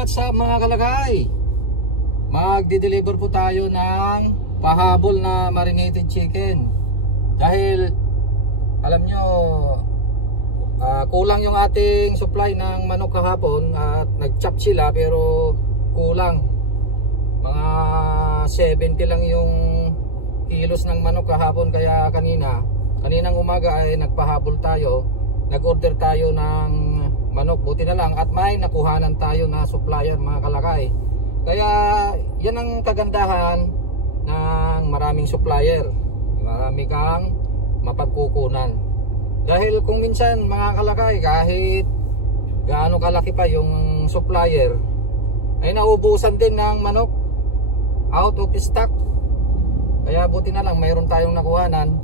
what's up mga kalakay? Magdi-deliver po tayo ng pahabol na marinated chicken. Dahil alam nyo, kulang yung ating supply ng manok kahapon at nag-chop sila pero kulang. Mga 70 lang yung kilos ng manok kahapon, kaya kaninang umaga ay nagpahabol tayo. Nag-order tayo ng manok, buti na lang at may nakuhanan tayo na supplier mga kalakay. Kaya yan ang kagandahan ng maraming supplier, marami kang mapagkukunan. Dahil kung minsan mga kalakay, kahit gaano kalaki pa yung supplier, ay naubusan din ng manok, out of stock. Kaya buti na lang mayroon tayong nakuhanan.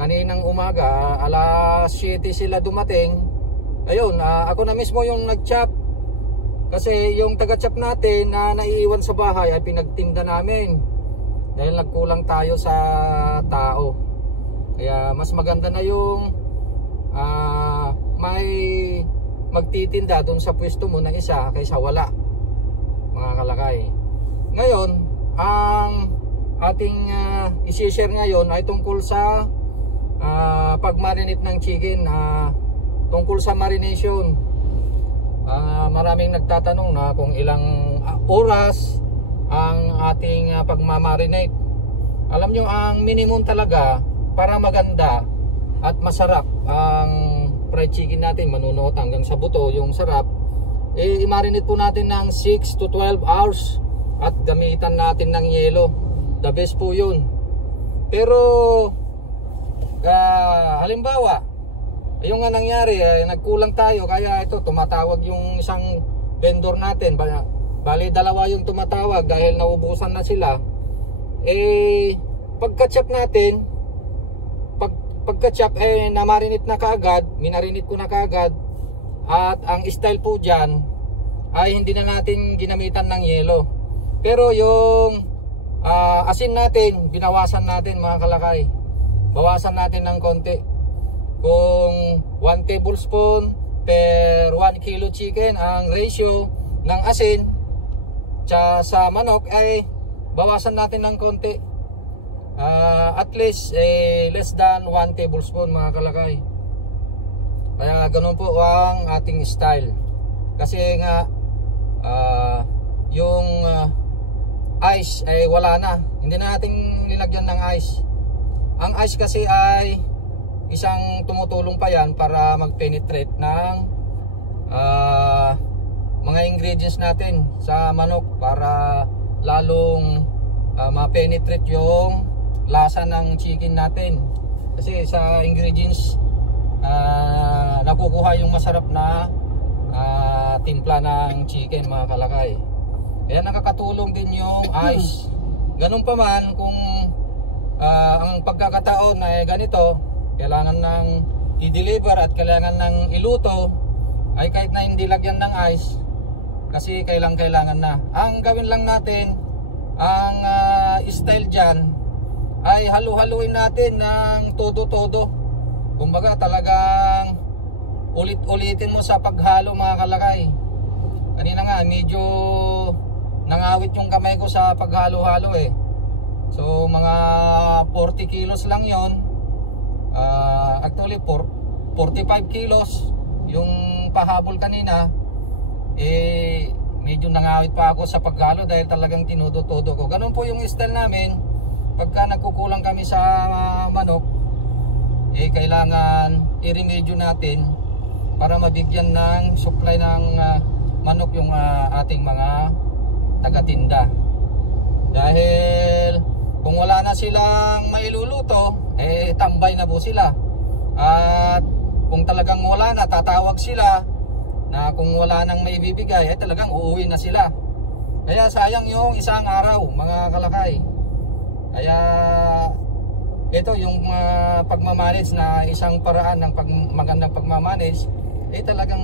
Kaninang umaga alas 7 sila dumating. Ayun, ako na mismo yung nag-chop. Kasi yung taga-chop natin na naiiwan sa bahay ay pinagtinda namin. Dahil nagkulang tayo sa tao. Kaya mas maganda na yung may magtitinda doon sa pwesto mo na isa kaysa wala, mga kalakay. Ngayon, ang ating isi-share ngayon ay tungkol sa pag-marinate ng chicken, tungkol sa marination. Maraming nagtatanong na kung ilang oras ang ating pag-marinate. Alam nyo, ang minimum talaga para maganda at masarap ang fried chicken natin, manunuot hanggang sa buto yung sarap, i-marinate po natin ng 6 to 12 hours at gamitan natin ng yelo. The best po yun. Pero halimbawa, yung nga nangyari, nagkulang tayo, kaya ito tumatawag yung isang vendor natin. Bali dalawa yung tumatawag dahil naubusan na sila. Pagka-chop natin, pagka-chop na-marinate na kaagad, minarinate ko na kaagad. At ang style po dyan ay hindi na natin ginamitan ng yelo. Pero yung asin natin, binawasan natin mga kalakay. Bawasan natin ng konti. Kung 1 tablespoon per 1 kilo chicken ang ratio ng asin sa manok, ay bawasan natin ng konti. At least less than 1 tablespoon mga kalakay. Kaya ganun po ang ating style. Kasi nga yung ice ay wala na. Hindi na natin nilagyan ng ice. Ang ice kasi ay isang tumutulong pa yan para mag-penetrate ng mga ingredients natin sa manok, para lalong ma-penetrate yung lasa ng chicken natin. Kasi sa ingredients nakukuha yung masarap na timpla ng chicken mga kalakay. Kaya nakakatulong din yung ice. Ganun pa man kung ang pagkakataon ay ganito, kailangan ng i-deliver at kailangan ng iluto, ay kahit na hindi lagyan ng ice, kasi kailangan na. Ang gawin lang natin, ang style dyan ay halu-haluin natin ng todo-todo. Kumbaga talagang ulit-ulitin mo sa paghalo mga kalakay. Kanina nga medyo nangawit yung kamay ko sa paghalo-halo So mga 40 kilos lang yon. Actually 45 kilos yung pahabol kanina. Medyo nangawit pa ako sa paghalo dahil talagang tinudo-todo ko. Ganun po yung style namin. Pagka nagkukulang kami sa manok, kailangan i-remedyo natin para mabigyan ng supply ng manok yung ating mga taga-tinda. Dahil kung wala na silang mailuluto, tambay na po sila. At kung talagang wala na, tatawag sila na kung wala nang maibibigay, talagang uuwi na sila. Kaya sayang yung isang araw mga kalakay. Kaya ito yung pagmamanage na isang paraan ng magandang pagmamanage, talagang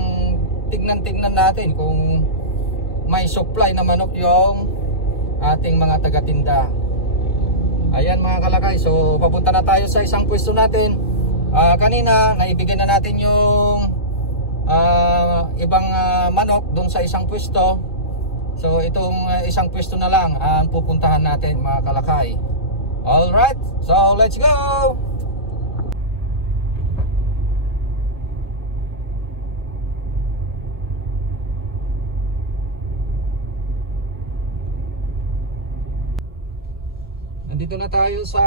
tignan natin kung may supply na manok yung ating mga taga-tinda. Ayan mga kalakay, so papunta na tayo sa isang pwesto natin. Kanina naibigay na natin yung ibang manok doon sa isang pwesto. So itong isang pwesto na lang ang pupuntahan natin mga kalakay. Alright, so let's go! Nandito na tayo sa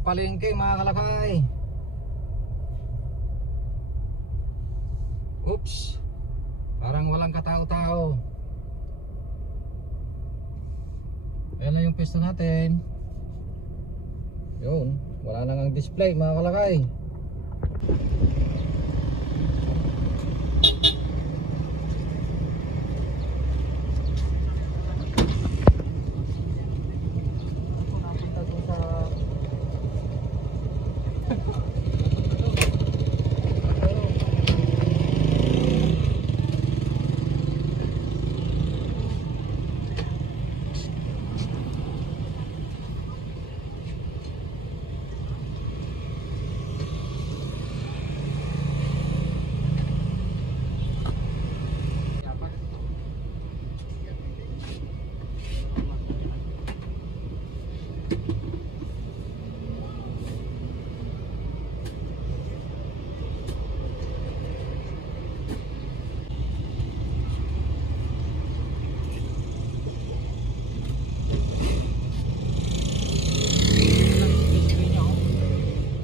palengke mga kalakay. Oops, parang walang katao-tao. Ayan na yung pwesto natin. Yun, wala nang ang display mga kalakay.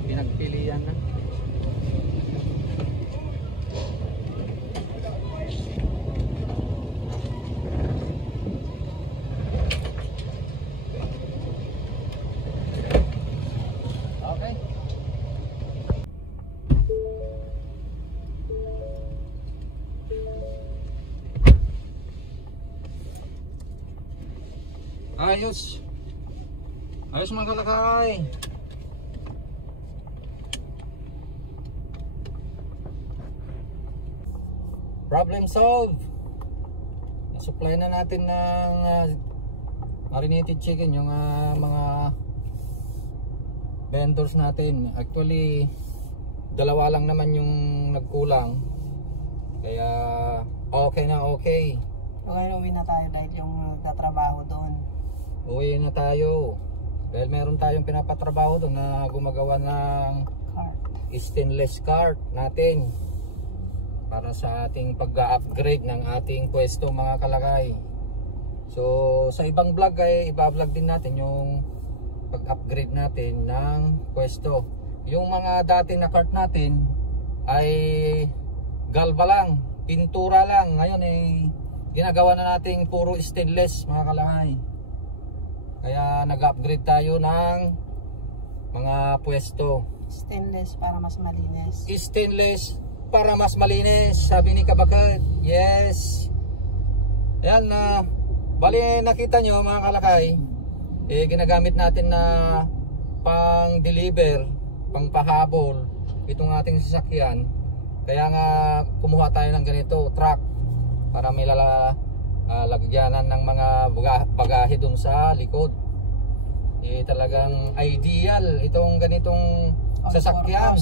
Pinagpilian na. Okay. Ayos. Ayos mga kalakay. Problem solved. Na-supply na natin ng marinated chicken yung mga vendors natin. Actually, dalawa lang naman yung nagkulang. Kaya okay na okay. So ngayon uwi na tayo dahil yung nagtatrabaho doon. Uwi na tayo. Dahil meron tayong pinapatrabaho doon na gumagawa ng Cart. stainless cart natin para sa ating pag-upgrade ng ating pwesto mga kalakay. So sa ibang vlog ay iba-vlog din natin yung pag-upgrade natin ng pwesto. Yung mga dati na cart natin ay galva lang, pintura lang. Ngayon ay ginagawa na natin puro stainless mga kalakay. Kaya nag-upgrade tayo ng mga pwesto. Stainless para mas malinis. Stainless para mas malinis, sabi ni Kabakat. Yes. Ayan na. Bali nakita nyo mga kalakay, ginagamit natin na pang deliver, pang pahabol itong ating sasakyan. Kaya nga kumuha tayo ng ganito truck para may lagyanan ng mga bagahe dun sa likod. Talagang ideal itong ganitong sasakyan.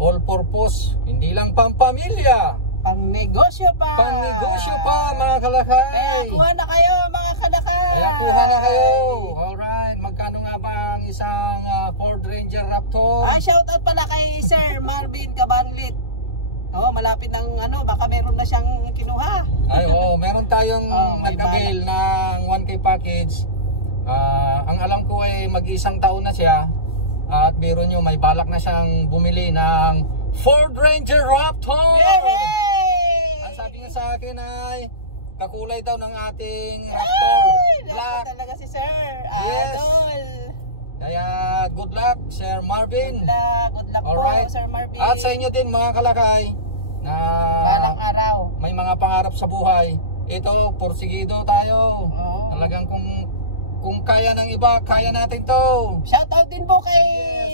All purpose, hindi lang pampamilya, Pang negosyo pa. pang negosyo pa mga kalakay. Kaya kuha na kayo mga kalakay. Kaya kuha na kayo. Alright, magkano nga ba ang isang Ford Ranger Raptor? Shoutout pala kay Sir Marvin Cabanlit. Malapit ng baka meron na siyang kinuha. Ay, meron tayong nag-avail ng 1K package. Ang alam ko ay mag-isang taon na siya. At biro nyo, may balak na siyang bumili ng Ford Ranger Raptor. Yay! Ang sabi niya sa akin ay kakulay daw ng ating Raptor. Black. Talaga si Sir. Yes. Adol. Kaya good luck, Sir Marvin. Good luck Alright. po, Sir Marvin. At sa inyo din mga kalakay na balang araw. may mga pangarap sa buhay. Ito, porsigido tayo. Oo. Talagang kung kaya ng iba, kaya natin to. Shoutout din po kay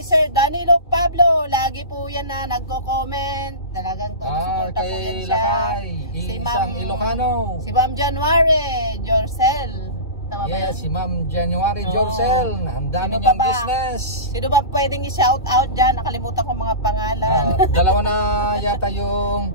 Sir Danilo Pablo. Lagi po yan na nagko-comment. Talagang suporta po Kay yan siya. Lakay, isang Ilocano. Si Ma'am January Jorcel. Tama ba Yes, yun? si Ma'am January Jorcel. Ang dami Sino niyang pa ba? business. Sino ba pwedeng i-shoutout dyan? Nakalimutan ko mga pangalan. Dalawa na yata yung